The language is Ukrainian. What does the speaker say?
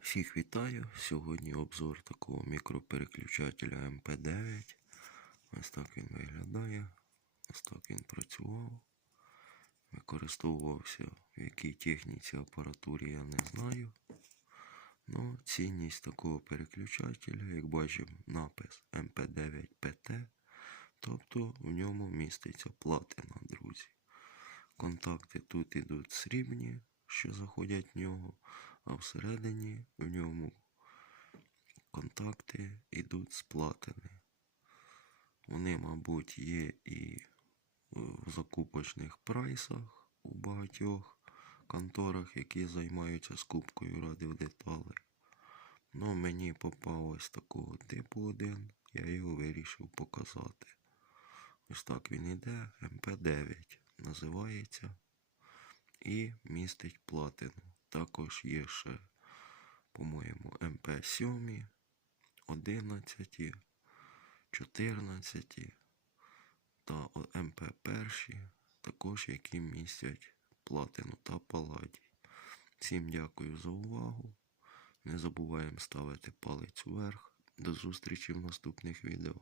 Всіх вітаю! Сьогодні обзор такого мікропереключателя МП9. Ось так він виглядає. Ось так він працював. Використовувався в якій техніці апаратурі я не знаю. Ну, цінність такого переключателя, як бачимо, напис МП9ПТ. Тобто в ньому міститься платина, друзі. Контакти тут ідуть срібні, що заходять в нього, а всередині в ньому контакти йдуть з платини. Вони, мабуть, є і в закупочних прайсах у багатьох конторах, які займаються скупкою радіодеталей. Ну, мені попав ось такого типу один, я його вирішив показати. Ось так він іде, МП9 називається і містить платину. Також є ще, по-моєму, МП7, 11, 14 та МП1, також які містять платину та паладій. Всім дякую за увагу. Не забуваємо ставити палець вверх. До зустрічі в наступних відео.